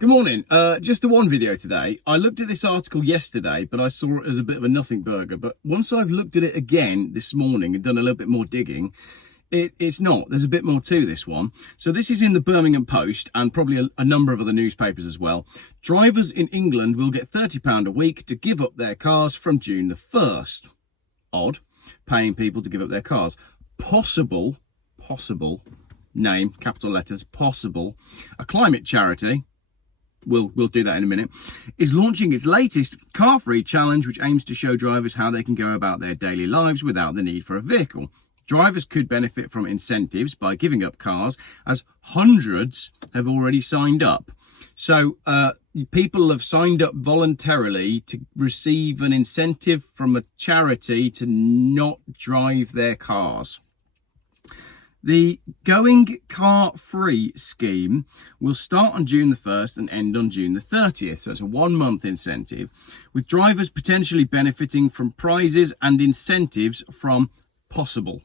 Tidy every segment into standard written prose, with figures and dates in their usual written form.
Good morning. Just the one video today. I looked at this article yesterday, but I saw it as a bit of a nothing burger. But once I've looked at it again this morning and done a little bit more digging, it's not. There's a bit more to this one. So this is in the Birmingham Post and probably a number of other newspapers as well. Drivers in England will get £30 a week to give up their cars from June the 1st. Odd, paying people to give up their cars. Possible, name, capital letters, possible. A climate charity, we'll do that in a minute, is launching its latest car-free challenge, which aims to show drivers how they can go about their daily lives without the need for a vehicle. Drivers could benefit from incentives by giving up cars, as hundreds have already signed up. So people have signed up voluntarily to receive an incentive from a charity to not drive their cars. The Going Car Free scheme will start on June the 1st and end on June the 30th. So it's a 1-month incentive, with drivers potentially benefiting from prizes and incentives from Possible.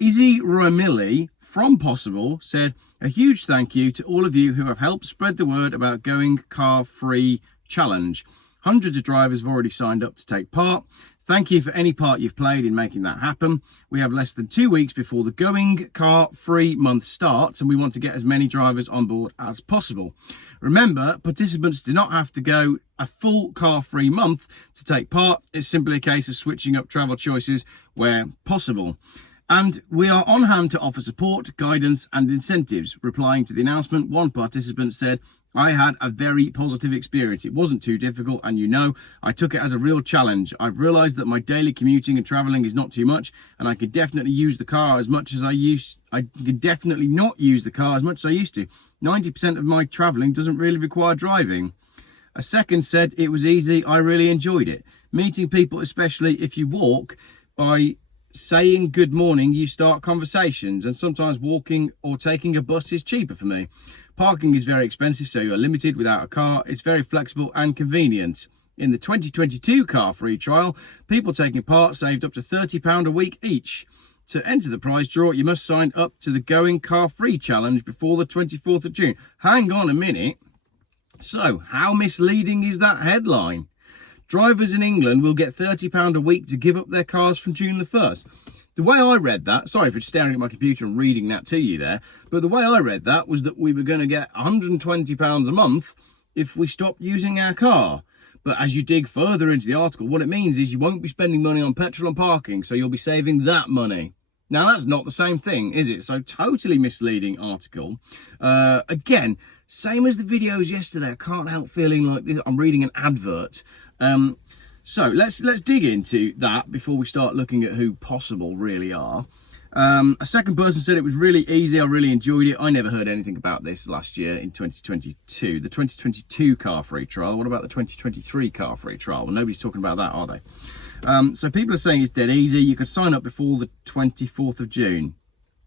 Izzy Romilly from Possible said, "A huge thank you to all of you who have helped spread the word about Going Car Free Challenge. Hundreds of drivers have already signed up to take part. Thank you for any part you've played in making that happen. We have less than 2 weeks before the Going Car Free month starts, and we want to get as many drivers on board as possible. Remember, participants do not have to go a full car-free month to take part. It's simply a case of switching up travel choices where possible. And we are on hand to offer support, guidance and incentives." Replying to the announcement, one participant said, "I had a very positive experience. It wasn't too difficult, and I took it as a real challenge. I've realised that my daily commuting and travelling is not too much, and I could definitely use the car as much as I could definitely not use the car as much as I used to. 90% of my travelling doesn't really require driving." A second said, "It was easy. I really enjoyed it. Meeting people, especially if you walk, by saying good morning, you start conversations, and sometimes walking or taking a bus is cheaper for me. Parking is very expensive, so you're limited without a car. It's very flexible and convenient." In the 2022 car-free trial, people taking part saved up to £30 a week each. To enter the prize draw, you must sign up to the Going Car Free Challenge before the 24th of June. Hang on a minute. So, how misleading is that headline? Drivers in England will get £30 a week to give up their cars from June the 1st. The way I read that, sorry for staring at my computer and reading that to you there, but the way I read that was that we were going to get £120 a month if we stopped using our car. But as you dig further into the article, what it means is you won't be spending money on petrol and parking, so you'll be saving that money. Now, that's not the same thing, is it? So, totally misleading article. Again, same as the videos yesterday, I can't help feeling like this. I'm reading an advert. So let's dig into that before we start looking at who Possible really are. A second person said it was really easy. I really enjoyed it. I never heard anything about this last year in 2022. The 2022 car-free trial. What about the 2023 car-free trial? Well, nobody's talking about that, are they? So people are saying it's dead easy. You can sign up before the 24th of June.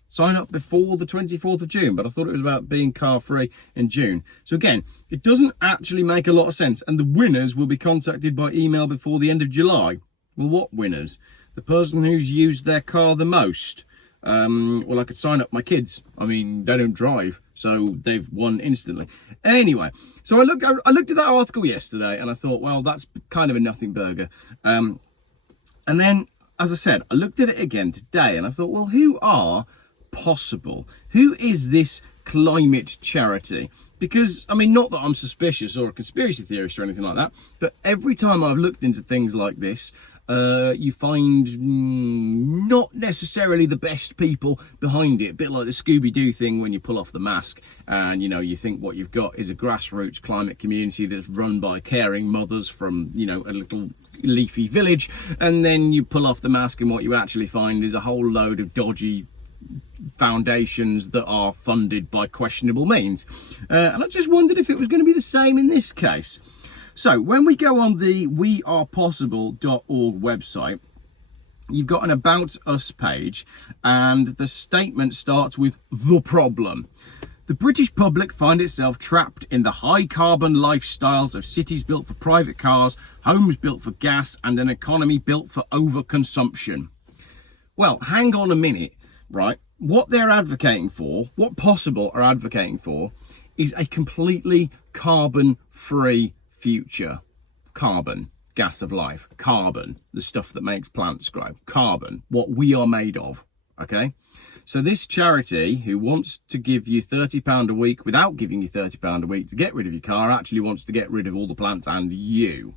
Sign up before the 24th of June, but I thought it was about being car-free in June. So again, it doesn't actually make a lot of sense, and the winners will be contacted by email before the end of July. Well, what winners? The person who's used their car the most. Well, I could sign up my kids. I mean, they don't drive, so they've won instantly. Anyway, so I looked at that article yesterday, and I thought, well, that's kind of a nothing burger. And then, as I said, I looked at it again today, and I thought, well, who are Possible? Who is this climate charity? Because, I mean, not that I'm suspicious or a conspiracy theorist or anything like that, but every time I've looked into things like this, you find not necessarily the best people behind it. A bit like the Scooby-Doo thing when you pull off the mask and, you think what you've got is a grassroots climate community that's run by caring mothers from, a little leafy village, and then you pull off the mask and what you actually find is a whole load of dodgy foundations that are funded by questionable means. And I just wondered if it was going to be the same in this case. So when we go on the wearepossible.org website, you've got an About Us page, and the statement starts with "the problem. The British public find itself trapped in the high carbon lifestyles of cities built for private cars, homes built for gas, and an economy built for overconsumption." Well, hang on a minute. Right, what they're advocating for, what Possible are advocating for, is a completely carbon-free future. Carbon, gas of life. Carbon, the stuff that makes plants grow. Carbon, what we are made of. Okay? So this charity, who wants to give you £30 a week without giving you £30 a week to get rid of your car, actually wants to get rid of all the plants and you.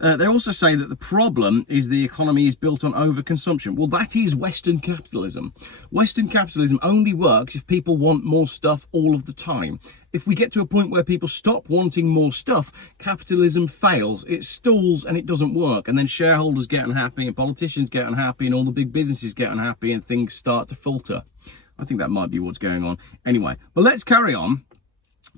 They also say that the problem is the economy is built on overconsumption. Well, that is Western capitalism. Western capitalism only works if people want more stuff all of the time. If we get to a point where people stop wanting more stuff, capitalism fails. It stalls and it doesn't work. And then shareholders get unhappy and politicians get unhappy and all the big businesses get unhappy and things start to falter. I think that might be what's going on. Anyway, but let's carry on.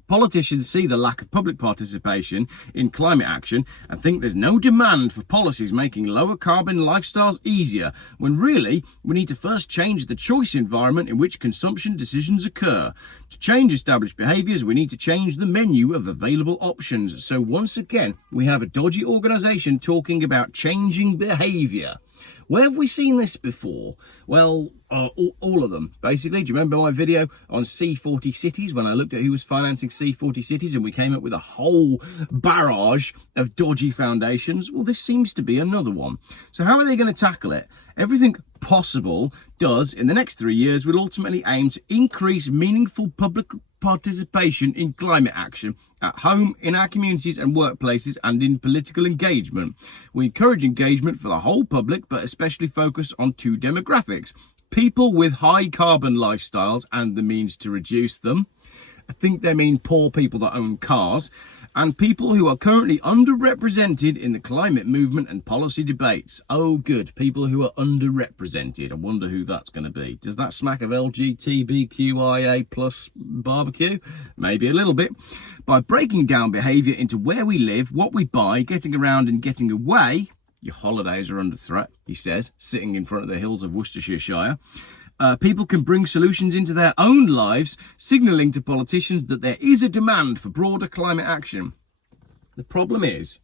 Politicians see the lack of public participation in climate action and think there's no demand for policies making lower carbon lifestyles easier, when really we need to first change the choice environment in which consumption decisions occur. To change established behaviours, we need to change the menu of available options. So once again, we have a dodgy organisation talking about changing behaviour. Where have we seen this before? Well, all of them, basically. Do you remember my video on C40 cities when I looked at who was financing C40 cities and we came up with a whole barrage of dodgy foundations? Well, this seems to be another one. So how are they going to tackle it? Everything possible does in the next 3 years will ultimately aim to increase meaningful public participation in climate action at home, in our communities and workplaces, and in political engagement. We encourage engagement for the whole public, but especially focus on two demographics: people with high carbon lifestyles and the means to reduce them. I think they mean poor people that own cars, and people who are currently underrepresented in the climate movement and policy debates. Oh, good. People who are underrepresented. I wonder who that's going to be. Does that smack of LGBTQIA plus barbecue? Maybe a little bit. By breaking down behaviour into where we live, what we buy, getting around and getting away. Your holidays are under threat, he says, sitting in front of the hills of Worcestershire. People can bring solutions into their own lives, signalling to politicians that there is a demand for broader climate action. The problem is,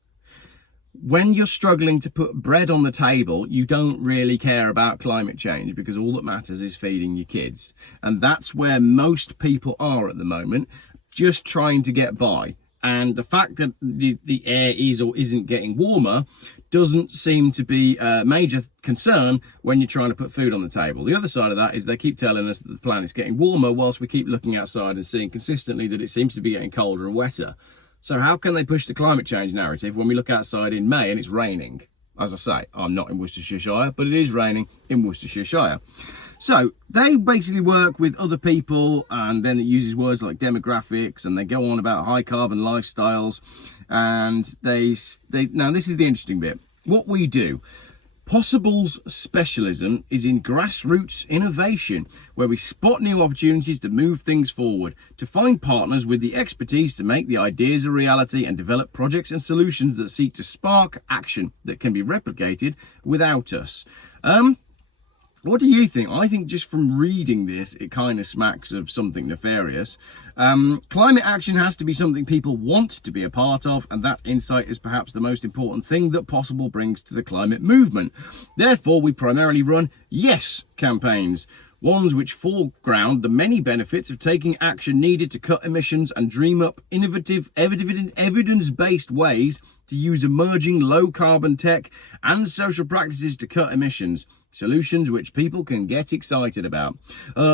when you're struggling to put bread on the table, you don't really care about climate change because all that matters is feeding your kids. And that's where most people are at the moment, just trying to get by. And the fact that the air is or isn't getting warmer doesn't seem to be a major concern when you're trying to put food on the table. The other side of that is they keep telling us that the planet's getting warmer whilst we keep looking outside and seeing consistently that it seems to be getting colder and wetter. So how can they push the climate change narrative when we look outside in May and it's raining? As I say, I'm not in Worcestershire, but it is raining in Worcestershire. So they basically work with other people, and then it uses words like demographics, and they go on about high carbon lifestyles. And now this is the interesting bit. What we do. Possible's specialism is in grassroots innovation, where we spot new opportunities to move things forward, to find partners with the expertise to make the ideas a reality and develop projects and solutions that seek to spark action that can be replicated without us. What do you think? I think just from reading this, it kind of smacks of something nefarious. Climate action has to be something people want to be a part of, and that insight is perhaps the most important thing that Possible brings to the climate movement. Therefore, we primarily run yes campaigns, ones which foreground the many benefits of taking action needed to cut emissions and dream up innovative, evidence-based ways to use emerging low-carbon tech and social practices to cut emissions. Solutions which people can get excited about.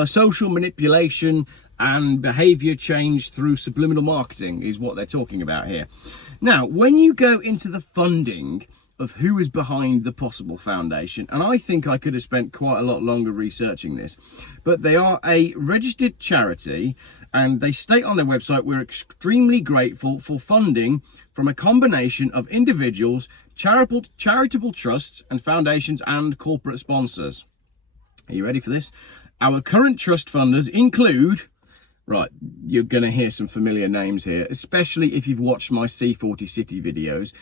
Social manipulation and behaviour change through subliminal marketing is what they're talking about here. Now, when you go into the funding of who is behind the Possible Foundation, and I think I could have spent quite a lot longer researching this, but they are a registered charity, and they state on their website, we're extremely grateful for funding from a combination of individuals, charitable trusts and foundations and corporate sponsors. Are you ready for this? Our current trust funders include, right, you're going to hear some familiar names here, especially if you've watched my C40 City videos,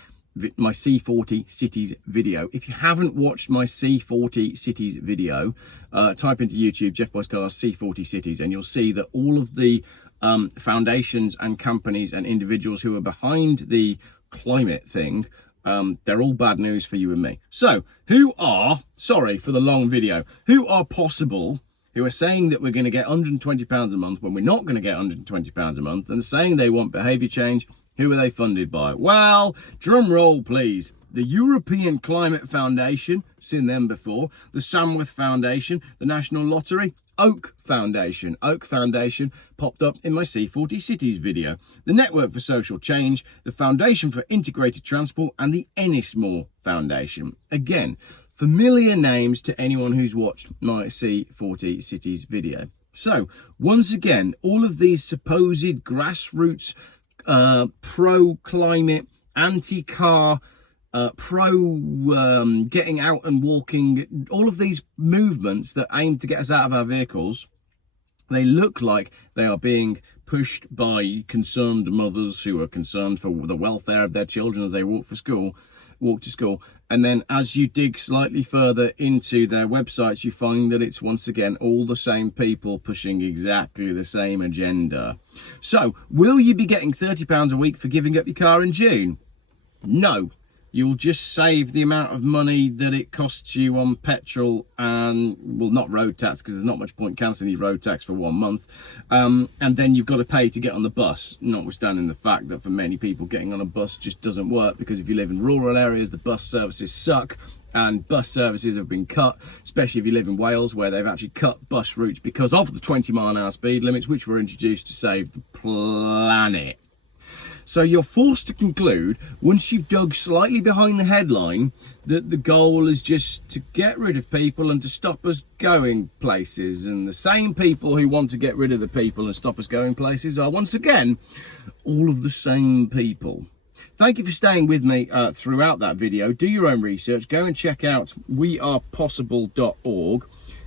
my C40 Cities video. If you haven't watched my C40 Cities video, type into YouTube, Geoff Buys Cars C40 Cities, and you'll see that all of the foundations and companies and individuals who are behind the climate thing, they're all bad news for you and me. So, who are, sorry for the long video, who are Possible who are saying that we're going to get £120 a month when we're not going to get £120 a month, and saying they want behaviour change. Who are they funded by? Well, drum roll please. The European Climate Foundation, seen them before, the Samworth Foundation, the National Lottery, Oak Foundation. Oak Foundation popped up in my C40 Cities video. The Network for Social Change, the Foundation for Integrated Transport, and the Ennismore Foundation. Again, familiar names to anyone who's watched my C40 Cities video. So, once again, all of these supposed grassroots, pro-climate, anti-car, getting out and walking, all of these movements that aim to get us out of our vehicles, they look like they are being pushed by concerned mothers who are concerned for the welfare of their children as they walk to school. And then as you dig slightly further into their websites, you find that it's once again all the same people pushing exactly the same agenda. So, will you be getting £30 a week for giving up your car in June? No. You'll just save the amount of money that it costs you on petrol and, well, not road tax, because there's not much point cancelling your road tax for 1 month. And then you've got to pay to get on the bus, notwithstanding the fact that for many people getting on a bus just doesn't work, because if you live in rural areas, the bus services suck. And bus services have been cut, especially if you live in Wales, where they've actually cut bus routes because of the 20-mile-an-hour speed limits, which were introduced to save the planet. So you're forced to conclude, once you've dug slightly behind the headline, that the goal is just to get rid of people and to stop us going places. And the same people who want to get rid of the people and stop us going places are, once again, all of the same people. Thank you for staying with me throughout that video. Do your own research. Go and check out wearepossible.org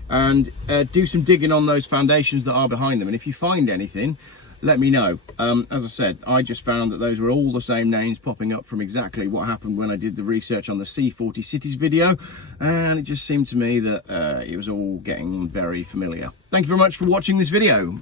and do some digging on those foundations that are behind them. And if you find anything, let me know. As I said, I just found that those were all the same names popping up from exactly what happened when I did the research on the C40 Cities video, and it just seemed to me that it was all getting very familiar. Thank you very much for watching this video.